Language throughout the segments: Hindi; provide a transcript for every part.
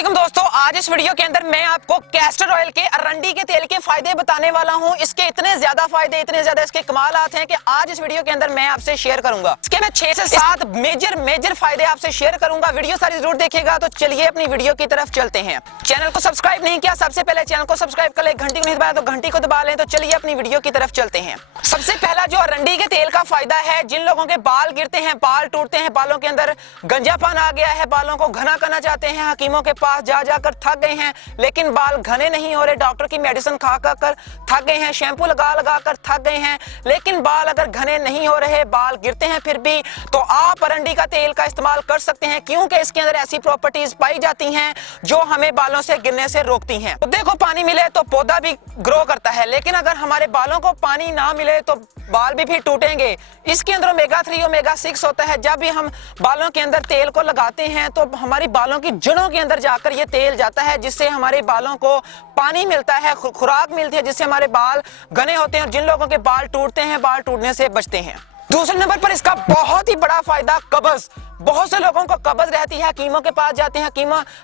अस्सलामुअलैकुम दोस्तों, आज इस वीडियो के अंदर मैं आपको कैस्टर ऑयल के अरंडी के तेल के फायदे बताने वाला हूं। इसके इतने ज्यादा फायदे, इतने ज्यादा इसके कमालात हैं कि आज इस वीडियो के अंदर मैं आपसे शेयर करूंगा। इसके मैं 6 से 7 मेजर फायदे आपसे शेयर करूंगा। वीडियो सारी जरूर देखिएगा। तो चलिए अपनी वीडियो की तरफ चलते हैं। चैनल को सब्सक्राइब नहीं किया, सबसे पहले चैनल को सब्सक्राइब कर ले, घंटी को नहीं दबाया तो घंटी को दबा लें। तो चलिए अपनी वीडियो की तरफ चलते हैं। सबसे पहला जो अरंडी के तेल का फायदा है, जिन लोगों के बाल गिरते हैं, बाल टूटते हैं, बालों के अंदर गंजापन आ गया है, बालों को घना करना चाहते हैं, हकीमों के पास जा जाकर थक गए हैं लेकिन बाल घने नहीं हो रहे, डॉक्टर की मेडिसिन खा कर थक गए हैं, शैम्पू लगा कर थक गए हैं, लेकिन बाल अगर घने नहीं हो रहे, बाल गिरते हैं फिर भी, तो आप अरंडी का तेल का इस्तेमाल कर सकते हैं, क्योंकि इसके अंदर ऐसी प्रॉपर्टीज पाई जाती हैं जो हमें बालों से गिरने से रोकती हैं। तो देखो, पानी मिले तो पौधा भी ग्रो करता है, लेकिन अगर हमारे बालों को पानी ना मिले तो बाल भी फिर टूटेंगे। इसके अंदर ओमेगा 3 ओमेगा 6 होता है। जब भी हम बालों के अंदर तेल को लगाते हैं तो हमारी बालों की जड़ों के अंदर जाकर ये तेल जाता है, जिससे हमारे बालों को पानी मिलता है, खुराक मिलती है, जिससे हमारे बाल घने होते हैं और जिन लोगों के बाल टूटते हैं, बाल टूटने से बचते हैं। दूसरे नंबर पर इसका बहुत ही बड़ा फायदा कब्ज। बहुत से लोगों को कब्ज रहती है, हकीमों के पास जाते हैं,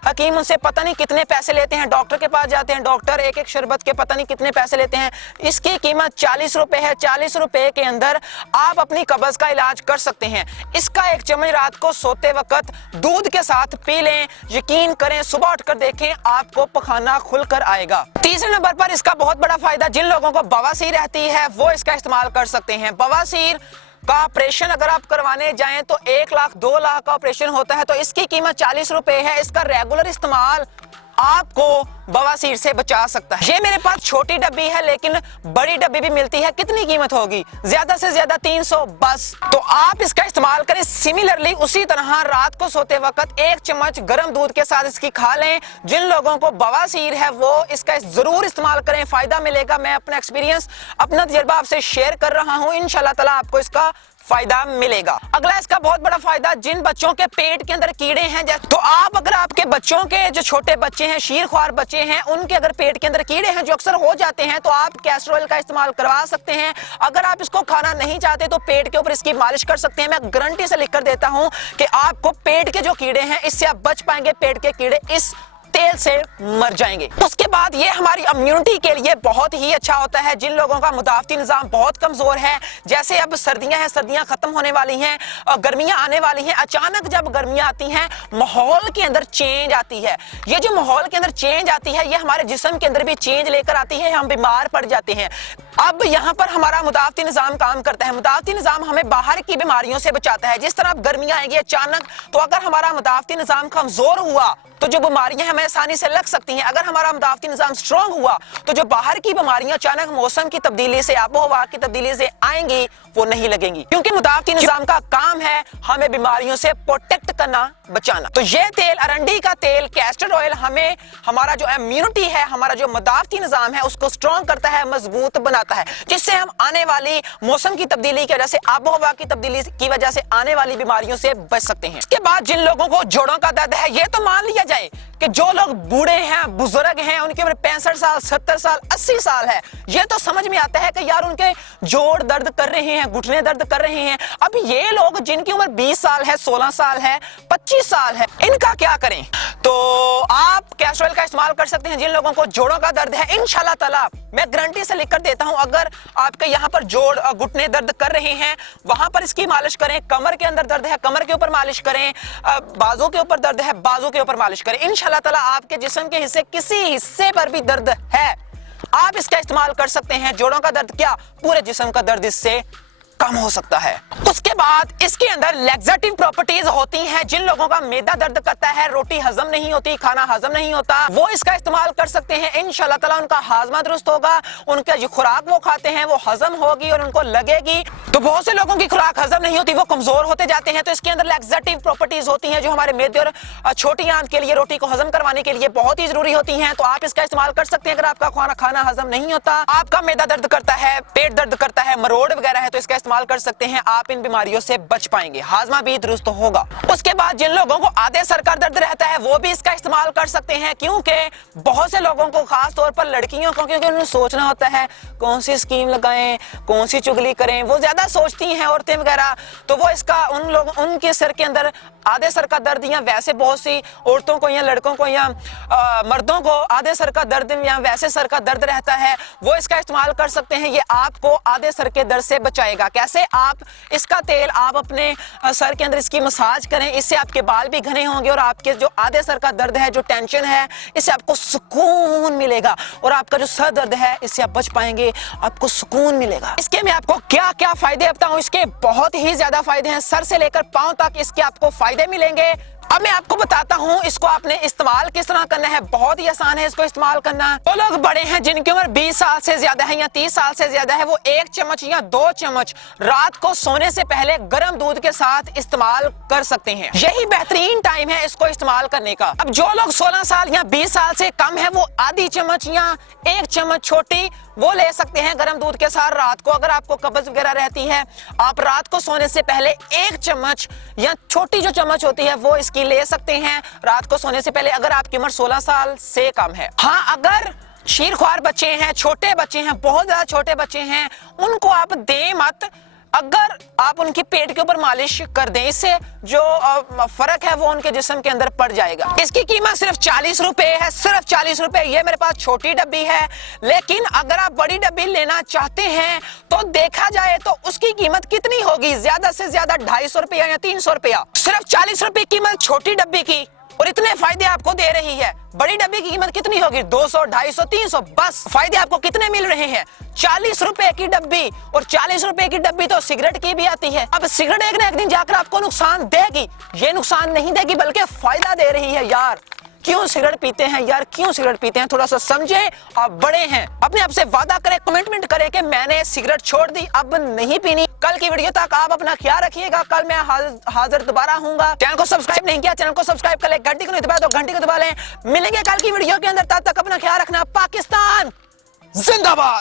हकीम उनसे पता नहीं कितने पैसे लेते हैं, डॉक्टर के पास जाते हैं, डॉक्टर एक एक शरबत के पता नहीं कितने पैसे लेते हैं। इसकी कीमत 40 रुपए है। 40 रुपए के अंदर आप अपनी कब्ज का इलाज कर सकते हैं। इसका एक चम्मच रात को सोते वक्त दूध के साथ पी लें, यकीन करें सुबह उठकर देखें आपको पखाना खुलकर आएगा। तीसरे नंबर पर इसका बहुत बड़ा फायदा, जिन लोगों को बवासीर रहती है वो इसका इस्तेमाल कर सकते हैं। बवासीर का ऑपरेशन अगर आप करवाने जाएं तो 1 लाख 2 लाख का ऑपरेशन होता है, तो इसकी कीमत 40 रुपए है। इसका रेगुलर इस्तेमाल आपको बवासीर से बचा सकता है। ये मेरे पास छोटी डब्बी है, लेकिन बड़ी डब्बी भी मिलती है। कितनी कीमत होगी? ज्यादा से ज्यादा 300 बस। तो आप इसका इस्तेमाल करें। सिमिलरली उसी तरह रात को सोते वक्त 1 चम्मच गर्म दूध के साथ इसकी खा लें। जिन लोगों को बवासीर है वो इसका जरूर इस्तेमाल करें, फायदा मिलेगा। मैं अपना एक्सपीरियंस, अपना तजर्बा आपसे शेयर कर रहा हूँ। इंशाल्लाह ताला आपको इसका फायदा मिलेगा। अगला इसका बहुत बड़ा फायदा, जिन बच्चों के पेट के अंदर कीड़े हैं, तो आप अगर आपके बच्चों के जो छोटे बच्चे हैं, शीरख्वार बच्चे हैं, उनके अगर पेट के अंदर कीड़े हैं जो अक्सर हो जाते हैं, तो आप कैस्टर ऑयल का इस्तेमाल करवा सकते हैं। अगर आप इसको खाना नहीं चाहते तो पेट के ऊपर इसकी मालिश कर सकते हैं। मैं गारंटी से लिख कर देता हूं कि आपको पेट के जो कीड़े हैं इससे आप बच पाएंगे। पेट के कीड़े इस तेल से मर जाएंगे। उसके बाद ये हमारी इम्यूनिटी के लिए बहुत ही अच्छा होता है। जिन लोगों का मुदाफती निजाम बहुत कमजोर है, जैसे अब सर्दियां हैं, सर्दियां खत्म होने वाली हैं और गर्मियां आने वाली हैं। अचानक जब गर्मियां आती हैं, माहौल के अंदर चेंज आती है। ये जो माहौल के अंदर चेंज आती है, ये हमारे जिस्म के अंदर भी चेंज लेकर आती है, हम बीमार पड़ जाते हैं। अब यहाँ पर हमारा मुदाफती निजाम काम करता है। मुदाफती निजाम हमें बाहर की बीमारियों से बचाता है। जिस तरह अब गर्मियां आएंगी अचानक, तो अगर हमारा मुदाफती निजाम कमजोर हुआ तो जो बीमारियां हमें आसानी से लग सकती हैं। अगर हमारा मुदाफती निजाम स्ट्रांग हुआ तो जो बाहर की बीमारियां अचानक मौसम की तब्दीली से, आबोहवा की तब्दीली से आएंगी, वो नहीं लगेंगी, क्योंकि मुदाफती निजाम का काम है हमें बीमारियों से प्रोटेक्ट करना, बचाना। तो ये तेल, अरंडी का तेल, कैस्टर ऑयल, हमें हमारा जो इम्यूनिटी है, हमारा जो मुदाफती निजाम है, उसको स्ट्रांग करता है, मजबूत बनाता है, जिससे हम आने वाली मौसम की तब्दीली की वजह से, आबोहवा की तब्दीली की वजह से आने वाली बीमारियों से बच सकते हैं। इसके बाद जिन लोगों को जोड़ों का दर्द है, ये तो मान लिया जाए कि जो लोग बूढ़े हैं, बुजुर्ग हैं, उनकी उम्र 65 साल, 70 साल, 80 साल है, ये तो समझ में आता है कि यार उनके जोड़ दर्द कर रहे हैं, घुटने दर्द कर रहे हैं। अब ये लोग जिनकी उम्र 20 साल है, 16 साल है, 25 साल है, इनका क्या करें? तो आप कैस्टर ऑयल का इस्तेमाल कर सकते हैं। जिन लोगों को जोड़ों का दर्द है, इंशाल्लाह ताला मैं गारंटी से लिख कर देता हूं, अगर आपके यहाँ पर जोड़ घुटने दर्द कर रहे हैं, वहां पर इसकी मालिश करें। कमर के अंदर दर्द है, कमर के ऊपर मालिश करें। बाजू के ऊपर दर्द है, बाजू के ऊपर मालिश करें। इंशाल्लाह ताला आपके जिस्म के हिस्से, किसी हिस्से पर भी दर्द है, आप इसका इस्तेमाल कर सकते हैं। जोड़ों का दर्द क्या, पूरे जिस्म का दर्द इससे कम हो सकता है। उसके बाद इसके अंदर लैक्सेटिव प्रॉपर्टीज होती हैं। जिन लोगों का मैदा दर्द करता है, रोटी हजम नहीं होती, खाना हजम नहीं होता, वो इसका इस्तेमाल कर सकते हैं। इंशाल्लाह ताला उनका हाजमा दुरुस्त होगा, उनका जो खुराक वो खाते हैं वो हजम होगी और उनको लगेगी। तो बहुत से लोगों की खुराक हजम नहीं होती, वो कमजोर होते जाते हैं। तो इसके अंदर लैक्सेटिव प्रॉपर्टीज होती हैं जो हमारे मैदे और छोटी आंत के लिए, रोटी को हजम करवाने के लिए बहुत ही जरूरी होती हैं। तो आप इसका इस्तेमाल कर सकते हैं। अगर आपका खाना हजम नहीं होता, आपका मैदा दर्द करता है, पेट दर्द करता है, मरोड़ वगैरह है, तो इसका इस्तेमाल कर सकते हैं। आप इन बीमारियों से बच पाएंगे, हाजमा भी दुरुस्त होगा। उसके बाद जिन लोगों को आधे सर का दर्द रहता है, वो भी इसका इस्तेमाल कर सकते हैं, क्योंकि बहुत से लोगों को, खास तौर पर लड़कियों को, क्योंकि उन्हें सोचना होता है कौन सी स्कीम लगाएं, कौन सी चुगली करें, वो ज्यादा सोचती हैं औरतें वगैरह, तो वो इसका उनके सर के अंदर आधे सर का दर्द, या वैसे बहुत सी औरतों को या लड़कों को या मर्दों को आधे सर का दर्द या वैसे सर का दर्द रहता है, वो इसका इस्तेमाल कर सकते हैं। ये आपको आधे सर के दर्द से बचाएगा। कैसे? आप इसका तेल आप अपने सर के अंदर इसकी मसाज करें, इससे आपके बाल भी घने होंगे और आपके जो आधे सर का दर्द है, जो टेंशन है, इससे आपको सुकून मिलेगा और आपका जो सर दर्द है इससे आप बच पाएंगे, आपको सुकून मिलेगा। इसके मैं आपको क्या क्या फायदे बताऊं, इसके बहुत ही ज्यादा फायदे हैं, सर से लेकर पांव तक इसके आपको फायदे मिलेंगे। अब मैं आपको बताता हूं इसको आपने इस्तेमाल किस तरह करना है। बहुत ही आसान है इसको इस्तेमाल करना। वो लोग बड़े हैं जिनकी उम्र 20 साल से ज्यादा है या 30 साल से ज्यादा है, वो 1 चम्मच या 2 चम्मच रात को सोने से पहले गर्म दूध के साथ इस्तेमाल कर सकते हैं। यही बेहतरीन टाइम है इसको इस्तेमाल करने का। अब जो लोग 16 साल या 20 साल से कम है, वो आधी चम्मच या 1 चम्मच छोटी वो ले सकते हैं गर्म दूध के साथ रात को। अगर आपको कब्ज वगैरह रहती है, आप रात को सोने से पहले 1 चम्मच या छोटी जो चम्मच होती है वो इसकी ले सकते हैं रात को सोने से पहले, अगर आपकी उम्र 16 साल से कम है। हाँ, अगर शीरख्वार बच्चे हैं, छोटे बच्चे हैं, बहुत ज्यादा छोटे बच्चे हैं, उनको आप दें मत। अगर आप उनकी पेट के ऊपर मालिश कर दें, इससे जो फर्क है वो उनके जिस्म के अंदर पड़ जाएगा। इसकी कीमत सिर्फ 40 रुपए है, सिर्फ 40 रुपए। ये मेरे पास छोटी डब्बी है, लेकिन अगर आप बड़ी डब्बी लेना चाहते हैं तो देखा जाए तो उसकी कीमत कितनी होगी, ज्यादा से ज्यादा 250 रुपया या 300 रुपया। सिर्फ 40 रुपए कीमत छोटी डब्बी की और इतने फायदे आपको दे रही है। बड़ी डब्बी की कीमत कितनी होगी? 200, 250, 300। बस फायदे आपको कितने मिल रहे हैं? 40 रुपए की डब्बी। और 40 रुपए की डब्बी तो सिगरेट की भी आती है। अब सिगरेट एक ना एक दिन जाकर आपको नुकसान देगी, ये नुकसान नहीं देगी बल्कि फायदा दे रही है। यार क्यों सिगरेट पीते हैं यार, क्यों सिगरेट पीते हैं? थोड़ा सा समझे, आप बड़े हैं। अपने आप से वादा करें, कमिटमेंट करें कि मैंने सिगरेट छोड़ दी, अब नहीं पीनी। कल की वीडियो तक आप अपना ख्याल रखिएगा। कल मैं हाजिर दोबारा हूंगा। चैनल को सब्सक्राइब नहीं किया, चैनल को सब्सक्राइब कर ले, घंटी को नहीं दबाया तो घंटी को दबा लें। मिलेंगे कल की वीडियो के अंदर, तब तक अपना ख्याल रखना। पाकिस्तान जिंदाबाद।